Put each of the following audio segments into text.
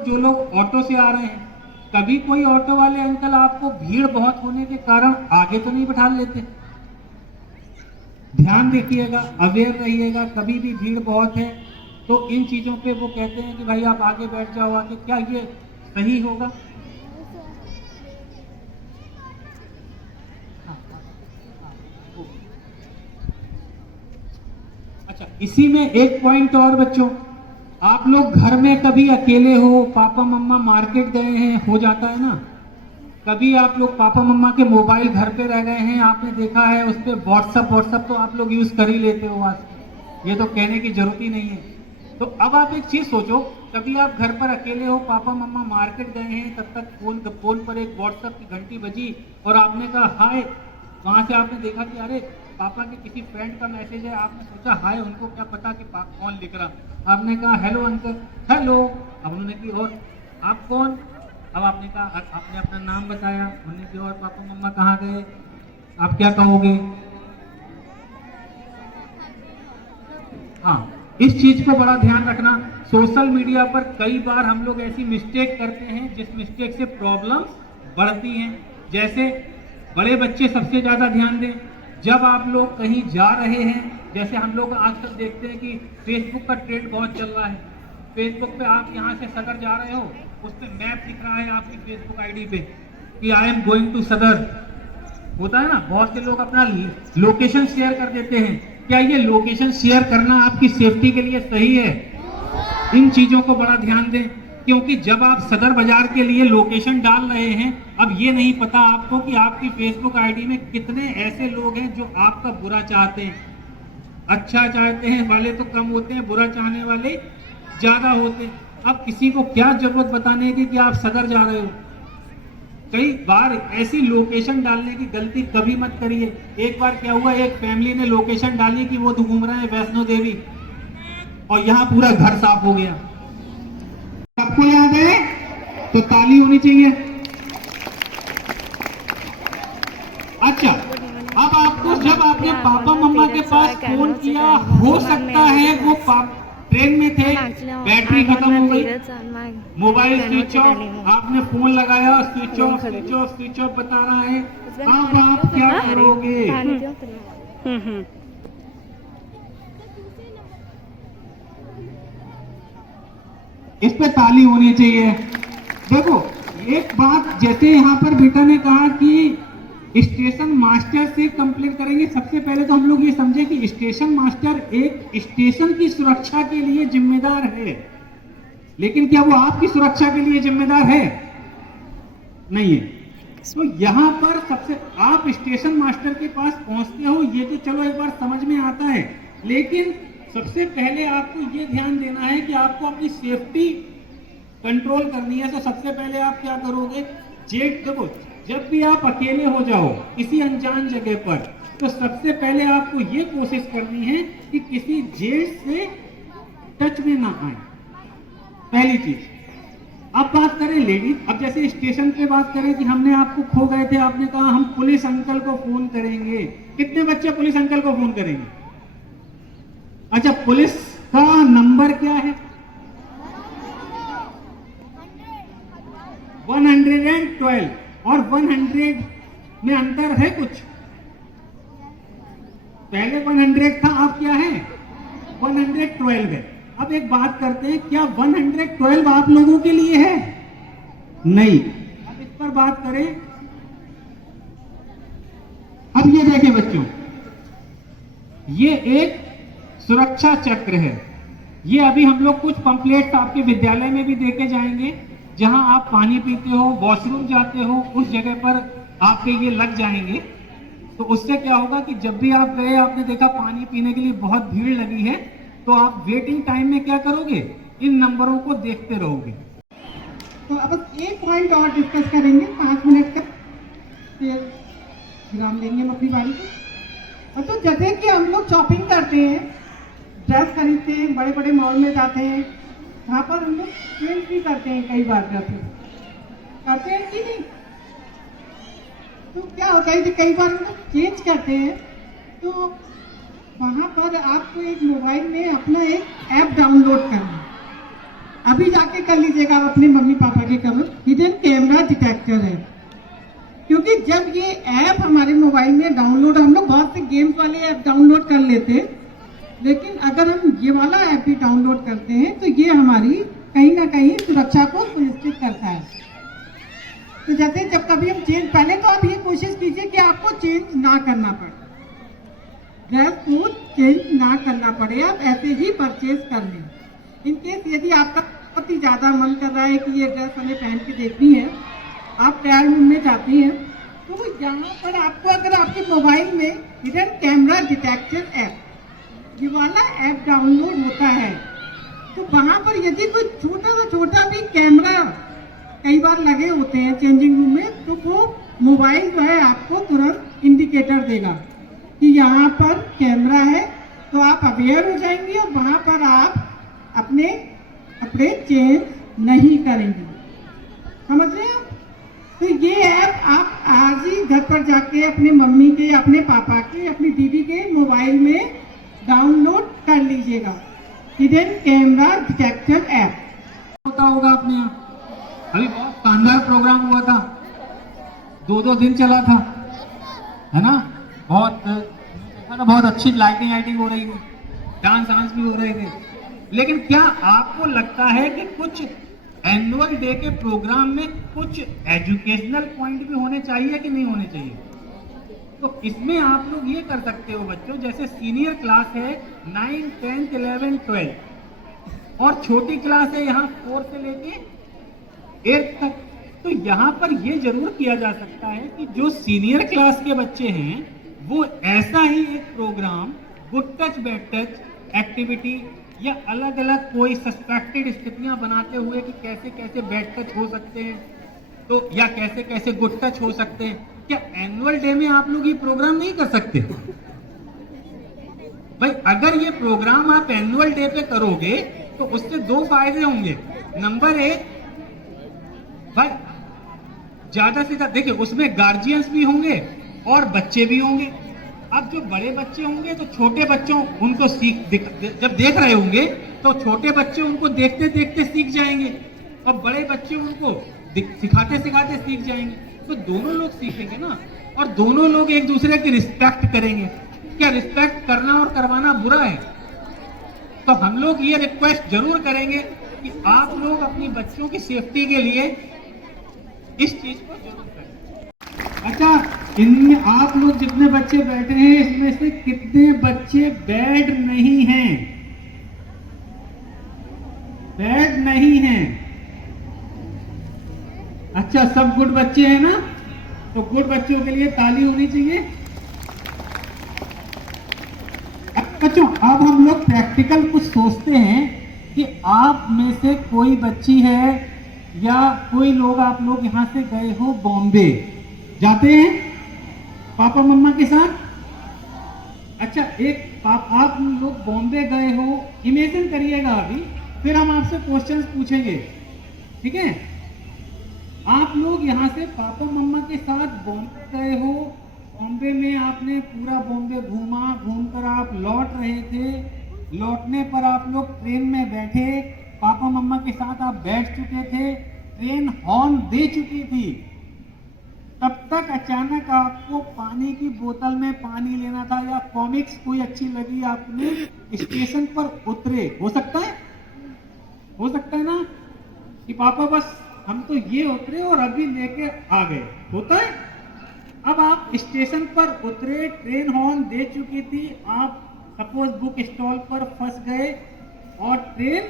जो लोग ऑटो से आ रहे हैं, कभी कोई ऑटो वाले अंकल आपको भीड़ बहुत होने के कारण आगे तो नहीं बैठा लेते। ध्यान देखिएगा, अवेयर रहिएगा, कभी भी भीड़ बहुत है तो इन चीजों पे वो कहते हैं कि भाई आप आगे बैठ जाओ आगे। क्या ये सही होगा? अच्छा, इसी में एक पॉइंट और बच्चों, आप लोग घर में कभी अकेले हो, पापा मम्मा मार्केट गए हैं, हो जाता है ना, कभी आप लोग पापा मम्मा के मोबाइल घर पे रह गए हैं, आपने देखा है उस पर व्हाट्सअप तो आप लोग यूज कर ही लेते हो आज, ये तो कहने की जरूरत ही नहीं है। तो अब आप एक चीज सोचो, कभी आप घर पर अकेले हो, पापा मम्मा मार्केट गए हैं, तब तक फोन पर एक व्हाट्सएप की घंटी बजी और आपने कहा हाय, वहां से आपने देखा कि अरे पापा के किसी फ्रेंड का मैसेज है, आपने सोचा हाय, उनको क्या पता कि कौन लिख रहा, आपने कहा हेलो अंकल, हेलो, अब उन्होंने की और आप कौन, अब आपने कहा, आपने अपना नाम बताया, उन्होंने की और पापा मम्मा कहाँ गए, आप क्या कहोगे? हाँ, इस चीज को बड़ा ध्यान रखना। सोशल मीडिया पर कई बार हम लोग ऐसी मिस्टेक करते हैं जिस मिस्टेक से प्रॉब्लम्स बढ़ती हैं। जैसे बड़े बच्चे सबसे ज्यादा ध्यान दें, जब आप लोग कहीं जा रहे हैं, जैसे हम लोग आजकल देखते हैं कि फेसबुक का ट्रेंड बहुत चल रहा है, फेसबुक पे आप यहाँ से सदर जा रहे हो, उस पर मैप दिख रहा है आपकी फेसबुक आईडी पे कि आई एम गोइंग टू सदर, होता है ना, बहुत से लोग अपना लोकेशन शेयर कर देते हैं। क्या ये लोकेशन शेयर करना आपकी सेफ्टी के लिए सही है? इन चीजों को बड़ा ध्यान दें, क्योंकि जब आप सदर बाजार के लिए लोकेशन डाल रहे हैं, अब ये नहीं पता आपको कि आपकी फेसबुक आईडी में कितने ऐसे लोग हैं जो आपका बुरा चाहते हैं। अच्छा चाहते हैं वाले तो कम होते हैं, बुरा चाहने वाले ज्यादा होते हैं। अब किसी को क्या जरूरत बताने की कि आप सदर जा रहे हो? कई बार ऐसी लोकेशन डालने की गलती कभी मत करिए। एक बार क्या हुआ, एक फैमिली ने लोकेशन डाली कि वो घूम रहे हैं वैष्णो देवी, और यहाँ पूरा घर साफ हो गया। सबको याद है तो ताली होनी चाहिए। अच्छा, अब आपको जब आपने पापा मम्मा के पास फोन किया, हो सकता है वो ट्रेन में थे, बैटरी खत्म हो गई, मोबाइल स्विच ऑफ, आपने फोन लगाया, switch off switch off switch off बता रहा है, अब आप क्या करोगे? इस पे ताली होनी चाहिए। देखो एक बात, जैसे यहाँ पर बेटा ने कहा कि स्टेशन मास्टर से कंप्लेंट करेंगे, सबसे पहले तो हम लोग ये समझे कि स्टेशन मास्टर एक स्टेशन की सुरक्षा के लिए जिम्मेदार है, लेकिन क्या वो आपकी सुरक्षा के लिए जिम्मेदार है? नहीं है। तो यहाँ पर सबसे, आप स्टेशन मास्टर के पास पहुंचते हो, ये तो चलो एक बार समझ में आता है, लेकिन सबसे पहले आपको ये ध्यान देना है कि आपको अपनी सेफ्टी कंट्रोल करनी है। तो सबसे पहले आप क्या करोगे, देखो जब भी आप अकेले हो जाओ किसी अनजान जगह पर, तो सबसे पहले आपको ये कोशिश करनी है कि किसी जेंट्स से टच में ना आए, पहली चीज। अब बात करें लेडीज, अब जैसे स्टेशन पे बात करें कि हमने आपको खो गए थे, आपने कहा हम पुलिस अंकल को फोन करेंगे, कितने बच्चे पुलिस अंकल को फोन करेंगे? अच्छा, पुलिस का नंबर क्या है? 112 और 100 में अंतर है कुछ? पहले 100 था, अब क्या है? 112 है। अब एक बात करते हैं, क्या 112 आप लोगों के लिए है? नहीं। अब इस पर बात करें, अब ये देखें बच्चों, ये एक सुरक्षा चक्र है। ये अभी हम लोग कुछ पंपलेट आपके विद्यालय में भी देके जाएंगे, जहां आप पानी पीते हो, वॉशरूम जाते हो, उस जगह पर आपके ये लग जाएंगे। तो उससे क्या होगा कि जब भी आप गए, आपने देखा पानी पीने के लिए बहुत भीड़ लगी है, तो आप वेटिंग टाइम में क्या करोगे, इन नंबरों को देखते रहोगे। तो अब एक पॉइंट और डिस्कस करेंगे, 5 मिनट का फिर विराम देंगे हम अपनी बारी को। तो जैसे कि हम लोग शॉपिंग करते हैं, ड्रेस खरीदते हैं, बड़े बड़े मॉल में जाते हैं, वहाँ पर हम लोग चेंज भी करते हैं, कई बार करते हैं कि नहीं? तो क्या होता है कि कई बार हम लोग चेंज करते हैं, तो वहाँ पर आपको एक मोबाइल में अपना एक ऐप डाउनलोड करना है। अभी जाके कर लीजिएगा आप अपने मम्मी पापा के करो, हिडन कैमरा डिटेक्टर है। क्योंकि जब ये ऐप हमारे मोबाइल में डाउनलोड, हम लोग बहुत से गेम्स वाले ऐप डाउनलोड कर लेते हैं, लेकिन अगर हम ये वाला ऐप भी डाउनलोड करते हैं तो ये हमारी कहीं ना कहीं सुरक्षा को सुनिश्चित करता है। तो जैसे जब कभी हम चेंज, पहले तो आप ये कोशिश कीजिए कि आपको चेंज ना करना पड़े, ड्रेस को चेंज ना करना पड़े, आप ऐसे ही परचेज कर लें। इनकेस यदि आपका बहुत ही ज़्यादा मन कर रहा है कि ये ड्रेस हमें पहन के देखनी है, आप ट्रायल रूम में जाती हैं, तो यहाँ पर आपको अगर आपके मोबाइल में हिडन कैमरा डिटेक्टर ऐप, ये वाला ऐप डाउनलोड होता है, तो वहाँ पर यदि कोई छोटा से छोटा भी कैमरा कई बार लगे होते हैं चेंजिंग रूम में, तो वो मोबाइल जो है आपको तुरंत इंडिकेटर देगा कि यहाँ पर कैमरा है, तो आप अवेयर हो जाएंगे और वहाँ पर आप अपने कपड़े चेंज नहीं करेंगे। समझ रहे हैं आप? तो ये ऐप आप आज ही घर पर जाके अपने मम्मी के, अपने पापा के, अपनी दीदी के मोबाइल में डाउनलोड कर लीजिएगा, हिडन कैमरा डिटेक्टर ऐप। होता होगा अपने यहाँ अभी बहुत शानदार प्रोग्राम हुआ था, 2 दिन चला था, है ना? बहुत देखा था, बहुत अच्छी लाइटिंग हो रही थी, डांस भी हो रहे थे। लेकिन क्या आपको लगता है कि कुछ एनुअल डे के प्रोग्राम में कुछ एजुकेशनल पॉइंट भी होने चाहिए कि नहीं होने चाहिए? तो इसमें आप लोग ये कर सकते हो बच्चों, जैसे सीनियर क्लास है 9, 10, 11, 12 और छोटी क्लास है यहाँ 4 से लेके 8 तक, तो यहाँ पर ये जरूर किया जा सकता है कि जो सीनियर क्लास के बच्चे हैं वो ऐसा ही एक program, good touch bad touch activity या अलग अलग कोई सस्पेक्टेड स्थितियां बनाते हुए कि कैसे कैसे बैड टच हो सकते हैं, तो या कैसे कैसे गुड टच हो सकते हैं, क्या एनुअल डे में आप लोग ये प्रोग्राम नहीं कर सकते? भाई अगर ये प्रोग्राम आप एनुअल डे पे करोगे तो उससे 2 फायदे होंगे। नंबर 1, भाई ज्यादा से ज्यादा देखिए उसमें गार्जियंस भी होंगे और बच्चे भी होंगे। अब जो बड़े बच्चे होंगे तो छोटे बच्चों उनको जब देख रहे होंगे तो छोटे बच्चे उनको देखते देखते सीख जाएंगे और बड़े बच्चे उनको सिखाते सिखाते सीख जाएंगे, तो दोनों लोग सीखेंगे ना, और दोनों लोग एक दूसरे की रिस्पेक्ट करेंगे। क्या रिस्पेक्ट करना और करवाना बुरा है? तो हम लोग ये रिक्वेस्ट जरूर करेंगे कि आप लोग अपनी बच्चों की सेफ्टी के लिए इस चीज को जरूर करें। अच्छा, इनमें आप लोग जितने बच्चे बैठे हैं इसमें से कितने बच्चे बैड नहीं हैं? बैड नहीं हैं। अच्छा, सब गुड बच्चे हैं ना? तो गुड बच्चों के लिए ताली होनी चाहिए। बच्चों अब हम लोग प्रैक्टिकल कुछ सोचते हैं कि आप में से कोई बच्ची है या कोई लोग, आप लोग यहाँ से गए हो बॉम्बे, जाते हैं पापा मम्मा के साथ। अच्छा, आप लोग बॉम्बे गए हो, इमेजिन करिएगा अभी, फिर हम आपसे क्वेश्चंस पूछेंगे, ठीक है? आप लोग यहाँ से पापा मम्मा के साथ बॉम्बे गए हो, बॉम्बे में आपने पूरा बॉम्बे घूमकर आप लौट रहे थे, लौटने पर आप लोग ट्रेन में बैठे, पापा मम्मा के साथ आप बैठ चुके थे, ट्रेन हॉर्न दे चुकी थी, तब तक अचानक आपको पानी की बोतल में पानी लेना था या कॉमिक्स कोई अच्छी लगी, आपने स्टेशन पर उतरे, हो सकता है ना कि पापा बस हम तो ये उतरे और अभी लेके आ गए, होता है? अब आप स्टेशन पर उतरे, ट्रेन हॉर्न दे चुकी थी, आप सपोज बुक स्टॉल पर फंस गए और ट्रेन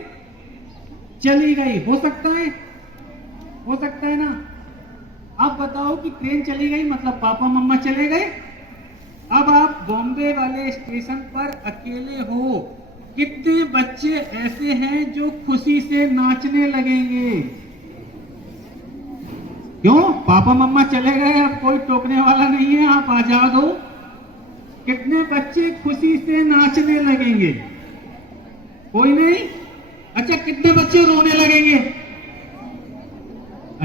चली गई, हो सकता है ना? अब बताओ कि ट्रेन चली गई मतलब पापा मम्मा चले गए। अब आप बॉम्बे वाले स्टेशन पर अकेले हो, कितने बच्चे ऐसे हैं जो खुशी से नाचने लगेंगे? क्यों? पापा मम्मा चले गए, अब कोई टोकने वाला नहीं है, आप आजाद हो। कितने बच्चे खुशी से नाचने लगेंगे? कोई नहीं। अच्छा, कितने बच्चे रोने लगेंगे?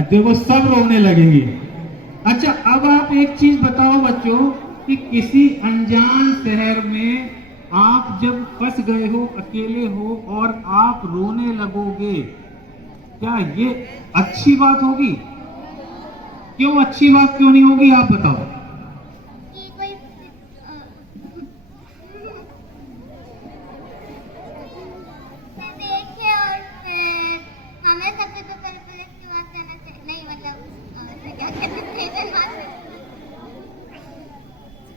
देखो सब रोने लगेंगे। अच्छा, अब आप एक चीज बताओ बच्चों कि किसी अनजान शहर में आप जब फंस गए हो, अकेले हो और आप रोने लगोगे, क्या ये अच्छी बात होगी? क्यों अच्छी बात क्यों नहीं होगी, आप बताओ। कि कोई देखे और फिर हमें सबसे तो पहले पुलिस की बात करना चाहिए, नहीं मतलब क्या कहते हैं,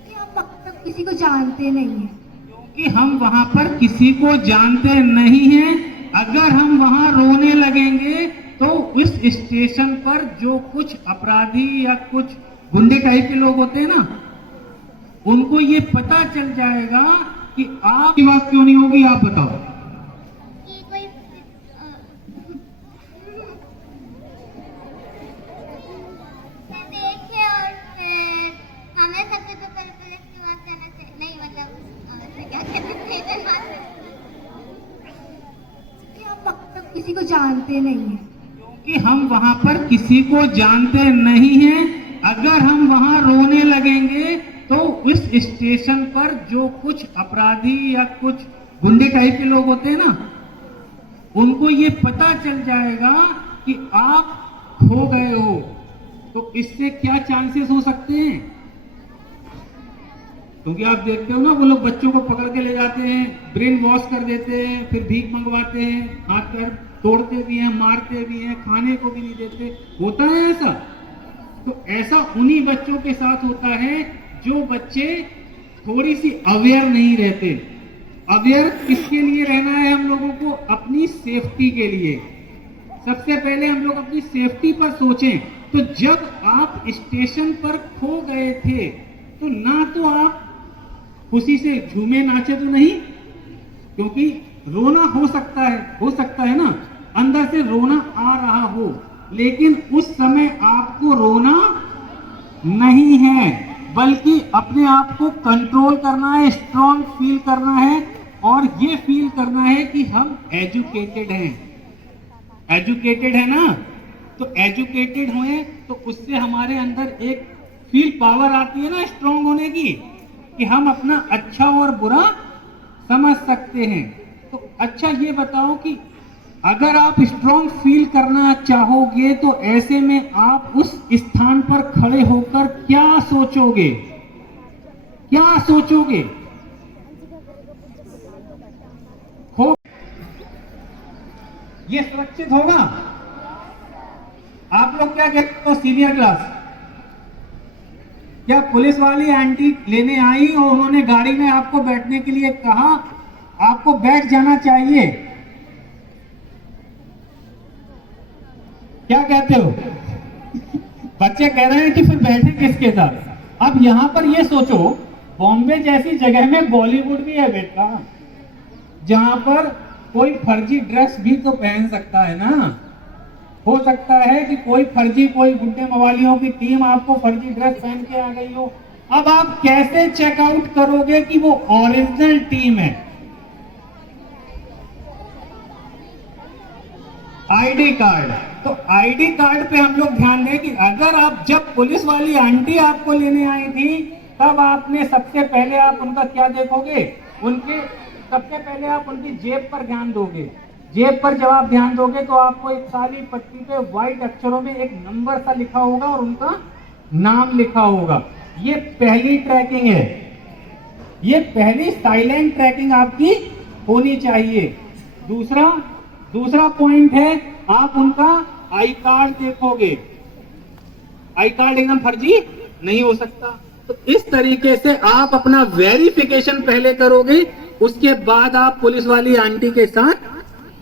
कि हम अब तक किसी को जानते नहीं है। क्योंकि हम वहां पर किसी को जानते नहीं हैं। अगर हम वहां रोने लगेंगे तो उस स्टेशन पर जो कुछ अपराधी या कुछ गुंडे टाइप के लोग होते हैं ना, उनको ये पता चल जाएगा कि आपकी बात क्यों नहीं होगी, आप बताओ। कि कोई देखे और फिर हमें सबसे तो पहले पुलिस की बात करना चाहिए, नहीं मतलब क्या कहते हैं, कि हम अब तक किसी को जानते नहीं है। क्योंकि हम वहां पर किसी को जानते नहीं हैं। अगर हम वहां रोने लगेंगे तो उस स्टेशन पर जो कुछ अपराधी या कुछ गुंडे टाइप के लोग होते हैं ना, उनको ये पता चल जाएगा कि आप खो गए हो। तो इससे क्या चांसेस हो सकते हैं? क्योंकि आप देखते हो ना, वो लोग बच्चों को पकड़ के ले जाते हैं, ब्रेन वॉश कर देते हैं, फिर भीख मंगवाते हैं, हाथ पैर तोड़ते भी हैं, मारते भी हैं, खाने को भी नहीं देते। होता है ऐसा? तो ऐसा उन्हीं बच्चों के साथ होता है जो बच्चे थोड़ी सी अवेयर नहीं रहते। अवेयर किसके लिए रहना है हम लोगों को? अपनी सेफ्टी के लिए। सबसे पहले हम लोग अपनी सेफ्टी पर सोचें। तो जब आप स्टेशन पर खो गए थे तो ना तो आप खुशी से झूमे नाचे तो नहीं, क्योंकि रोना हो सकता है ना, अंदर से रोना आ रहा हो, लेकिन उस समय आपको रोना नहीं है, बल्कि अपने आप को कंट्रोल करना है, स्ट्रॉन्ग फील करना है और ये फील करना है कि हम एजुकेटेड हैं। एजुकेटेड है ना, तो एजुकेटेड हुए तो उससे हमारे अंदर एक फील पावर आती है ना स्ट्रॉन्ग होने की, कि हम अपना अच्छा और बुरा समझ सकते हैं। तो अच्छा ये बताओ कि अगर आप स्ट्रॉन्ग फील करना चाहोगे तो ऐसे में आप उस स्थान पर खड़े होकर क्या सोचोगे? क्या सोचोगे? हो ये सुरक्षित होगा? आप लोग क्या कहते हो सीनियर क्लास? क्या पुलिस वाली आंटी लेने आई और उन्होंने गाड़ी में आपको बैठने के लिए कहा, आपको बैठ जाना चाहिए? क्या कहते हो? बच्चे कह रहे हैं कि फिर बैठे किसके साथ। अब यहां पर ये सोचो, बॉम्बे जैसी जगह में बॉलीवुड भी है बेटा, जहां पर कोई फर्जी ड्रेस भी तो पहन सकता है ना। हो सकता है कि कोई गुंडे मवालियों की टीम आपको फर्जी ड्रेस पहन के आ गई हो। अब आप कैसे चेकआउट करोगे कि वो ओरिजिनल टीम है? ID card. तो आईडी कार्ड पे हम लोग ध्यान दें कि अगर आप, जब पुलिस वाली आंटी आपको लेने आई थी, तब आपने सबसे पहले आप उनका क्या देखोगे? सबसे पहले आप उनकी जेब पर ध्यान दोगे। जेब पर जब आप ध्यान दोगे तो आपको एक काली पट्टी पे व्हाइट अक्षरों में एक नंबर सा लिखा होगा और उनका नाम लिखा होगा। ये पहली ट्रैकिंग है, ये पहली साइलेंट ट्रैकिंग आपकी होनी चाहिए। दूसरा पॉइंट है, आप उनका आई कार्ड देखोगे। आई कार्ड एकदम फर्जी नहीं हो सकता। तो इस तरीके से आप अपना वेरिफिकेशन पहले करोगे, उसके बाद आप पुलिस वाली आंटी के साथ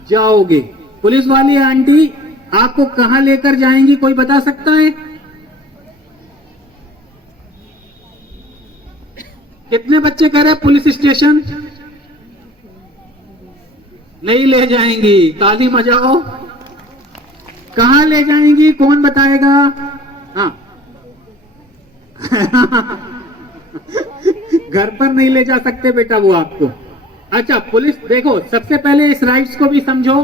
जाओगे। पुलिस वाली आंटी आपको कहां लेकर जाएंगी, कोई बता सकता है? कितने बच्चे कह रहे हैं पुलिस स्टेशन? नहीं ले जाएंगी, ताली बजाओ। कहां ले जाएंगी, कौन बताएगा? हाँ घर पर नहीं ले जा सकते बेटा वो आपको। अच्छा पुलिस, देखो सबसे पहले इस राइट्स को भी समझो।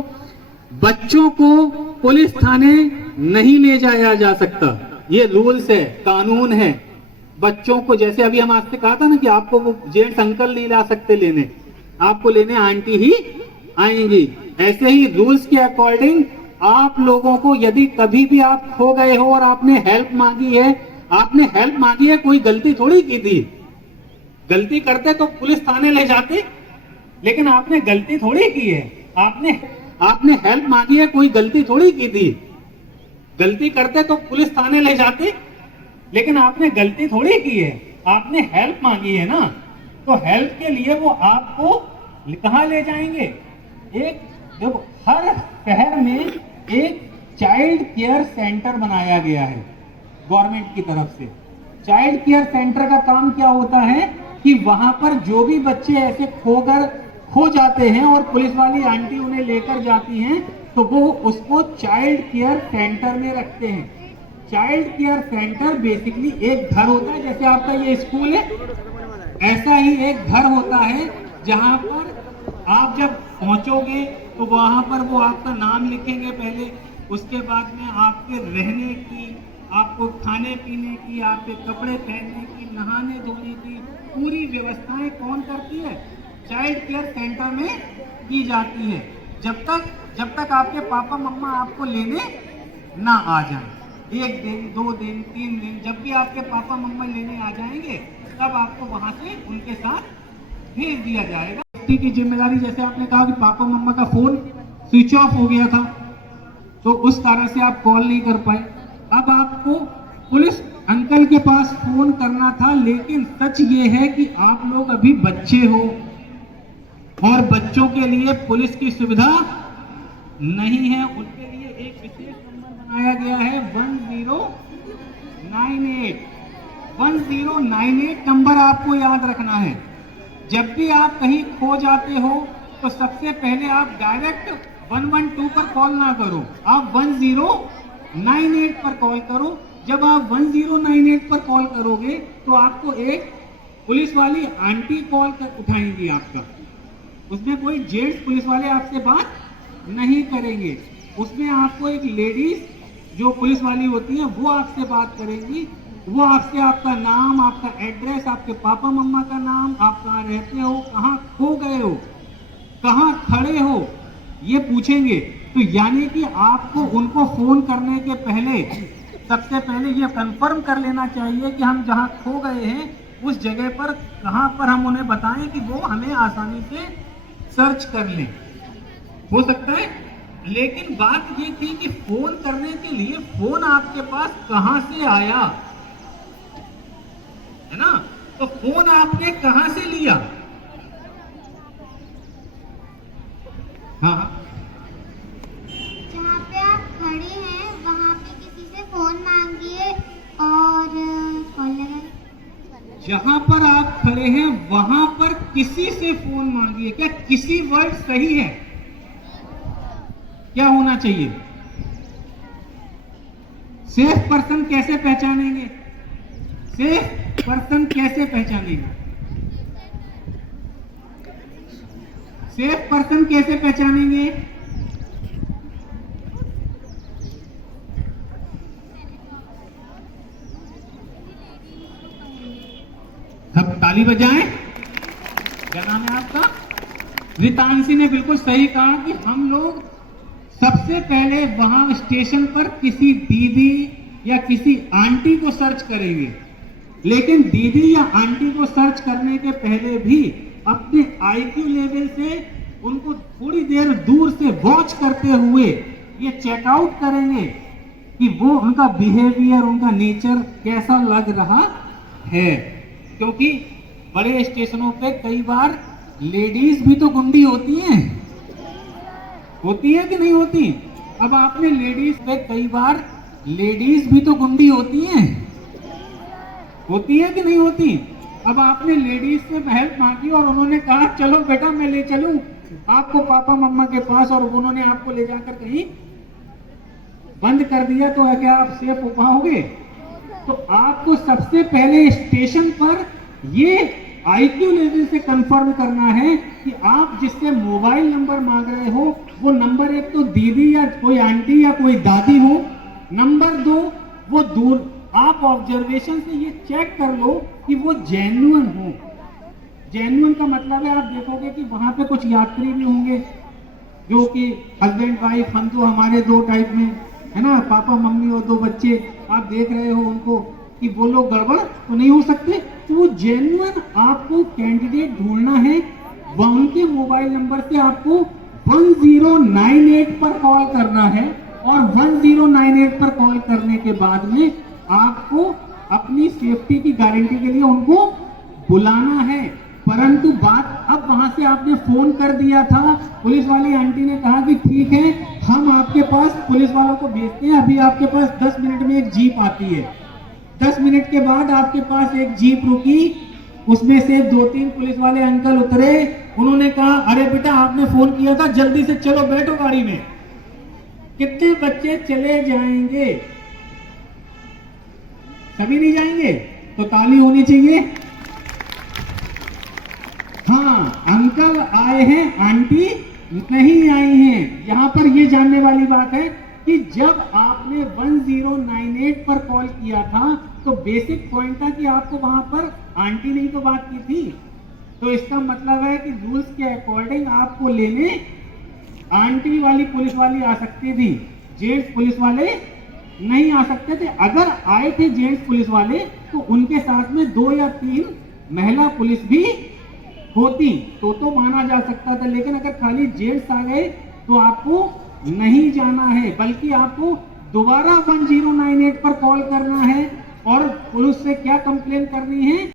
बच्चों को पुलिस थाने नहीं ले जाया जा सकता, ये रूल्स है, कानून है। बच्चों को, जैसे अभी हम आपसे कहा था ना कि आपको वो जेंट्स अंकल नहीं ला सकते लेने, आपको लेने आंटी ही आएंगी। ऐसे ही रूल्स के अकॉर्डिंग आप लोगों को यदि कभी भी आप खो गए हो और आपने हेल्प मांगी है, कोई गलती थोड़ी की थी। गलती करते तो पुलिस थाने ले जाते, लेकिन आपने गलती थोड़ी की है। आपने हेल्प मांगी है, कोई गलती थोड़ी की थी। गलती करते तो पुलिस थाने ले जाते, लेकिन आपने गलती थोड़ी की है। आपने हेल्प मांगी है ना, तो हेल्प के लिए वो आपको कहाँ ले जाएंगे? एक जब हर शहर में एक चाइल्ड केयर सेंटर बनाया गया है गवर्नमेंट की तरफ से। चाइल्ड केयर सेंटर का काम क्या होता है कि वहां पर जो भी बच्चे ऐसे खो जाते हैं और पुलिस वाली आंटी उन्हें लेकर जाती हैं, तो वो उसको चाइल्ड केयर सेंटर में रखते हैं। चाइल्ड केयर सेंटर बेसिकली एक घर होता है, जैसे आपका ये स्कूल है, ऐसा ही एक घर होता है जहां पर आप जब पहुंचोगे तो वहां पर वो आपका नाम लिखेंगे पहले, उसके बाद में आपके रहने की, आपको खाने पीने की, आपके कपड़े पहनने की, नहाने धोने की पूरी व्यवस्थाएं कौन करती है? चाइल्ड केयर सेंटर में की जाती है। जब तक आपके पापा मम्मा आपको लेने ना आ जाए। 1 दिन 2 दिन 3 दिन जब भी आपके पापा मम्मा लेने आ जाएंगे, तब आपको वहां से उनके साथ भेज दिया जाएगा। व्यक्ति की जिम्मेदारी, जैसे आपने कहा कि पापा मम्मा का फोन स्विच ऑफ हो गया था, तो उस कारण से आप कॉल नहीं कर पाए। अब आपको पुलिस अंकल के पास फोन करना था, लेकिन सच ये है कि आप लोग अभी बच्चे हो और बच्चों के लिए पुलिस की सुविधा नहीं है। उनके लिए एक विशेष नंबर बनाया गया है 1098। 1098 नंबर आपको याद रखना है। जब भी आप कहीं खो जाते हो तो सबसे पहले आप डायरेक्ट 112 पर कॉल ना करो, आप 1098 पर कॉल करो। जब आप 1098 पर कॉल करोगे तो आपको एक पुलिस वाली आंटी कॉल उठाएंगी आपका। उसमें कोई जेंट्स पुलिस वाले आपसे बात नहीं करेंगे, उसमें आपको एक लेडीज जो पुलिस वाली होती है वो आपसे बात करेंगी। वो आपसे आपका नाम, आपका एड्रेस, आपके पापा मम्मा का नाम, आप कहाँ रहते हो, कहाँ खो गए हो, कहाँ खड़े हो, ये पूछेंगे। तो यानी कि आपको उनको फोन करने के पहले सबसे पहले ये कंफर्म कर लेना चाहिए कि हम जहाँ खो गए हैं उस जगह पर कहाँ पर हम उन्हें बताएं कि वो हमें आसानी से सर्च कर लें। हो सकता है, लेकिन बात ये थी कि फोन करने के लिए फोन आपके पास कहां से आया, है ना? तो फोन आपने कहां से लिया? हाँ, जहाँ पे आप खड़े हैं वहाँ पे किसी से फोन मांगिए और कॉल लगाइए। जहां पर आप खड़े हैं वहां पर किसी से फोन मांगिए। क्या किसी वर्ड सही है? क्या होना चाहिए? सेफ पर्सन कैसे पहचानेंगे? सेफ पर्सन कैसे पहचानेंगे? सेफ पर्सन कैसे पहचानेंगे? सब ताली बजाएं। क्या नाम है आपका? रितांशी ने बिल्कुल सही कहा कि हम लोग सबसे पहले वहां स्टेशन पर किसी दीदी या किसी आंटी को सर्च करेंगे, लेकिन दीदी या आंटी को सर्च करने के पहले भी अपने आईक्यू लेवल से उनको थोड़ी देर दूर से वॉच करते हुए ये चेकआउट करेंगे कि वो उनका बिहेवियर, उनका नेचर कैसा लग रहा है। क्योंकि बड़े स्टेशनों पे कई बार लेडीज भी तो गुंडी होती हैं, होती है कि नहीं होती? अब आपने लेडीज पे कई बार लेडीज भी तो गुंडी होती हैं, होती है कि नहीं होती? अब आपने लेडीज से हेल्प मांगी और उन्होंने कहा चलो बेटा मैं ले चलूं आपको पापा मम्मा के पास, और उन्होंने आपको ले जाकर कहीं बंद कर दिया, तो क्या आप सेफ हो पाओगे? तो आपको सबसे पहले स्टेशन पर ये आईक्यू लेवल से कंफर्म करना है कि आप जिससे मोबाइल नंबर मांग रहे हो वो नंबर एक तो दीदी या कोई आंटी या कोई दादी हो, नंबर 2 वो दूर। आप ऑब्जर्वेशन से ये चेक कर लो कि वो जेन्युइन हो। जेन्युइन का मतलब है आप देखोगे कि वहां पे कुछ यात्री भी होंगे, जो कि हस्बैंड वाइफ, हम तो हमारे दो टाइप में है ना, पापा मम्मी और दो बच्चे, आप देख रहे हो उनको कि वो लोग गड़बड़ तो नहीं हो सकते। तो वो जेन्युइन आपको कैंडिडेट ढूंढना है, वह उनके मोबाइल नंबर से आपको 1098 पर कॉल करना है और 1098 पर कॉल करने के बाद में आपको अपनी सेफ्टी की गारंटी के लिए उनको बुलाना है। परंतु बात अब वहां से आपने फोन कर दिया था, पुलिस वाली आंटी ने कहा कि ठीक है हम आपके पास पुलिस वालों को भेजते हैं, अभी आपके पास 10 मिनट में एक जीप आती है। 10 मिनट के बाद आपके पास एक जीप रुकी, उसमें से 2-3 पुलिस वाले अंकल उतरे, उन्होंने कहा अरे बेटा आपने फोन किया था, जल्दी से चलो बैठो गाड़ी में। कितने बच्चे चले जाएंगे? सभी नहीं जाएंगे, तो ताली होनी चाहिए। हाँ, अंकल आए हैं, आंटी नहीं आई हैं। यहाँ पर ये जानने वाली बात है कि जब आपने 1098 पर कॉल किया था तो बेसिक पॉइंट था कि आपको वहां पर आंटी ने ही तो बात की थी। तो इसका मतलब है कि रूल्स के अकॉर्डिंग आपको लेने आंटी वाली पुलिस वाली आ सकती थी, जेंट्स पुलिस वाले नहीं आ सकते थे। अगर आए थे जेंट्स पुलिस वाले तो उनके साथ में 2 या 3 महिला पुलिस भी होती तो माना जा सकता था। लेकिन अगर खाली जेंट्स आ गए तो आपको नहीं जाना है, बल्कि आपको दोबारा 1098 पर कॉल करना है और पुलिस से क्या कंप्लेन करनी है।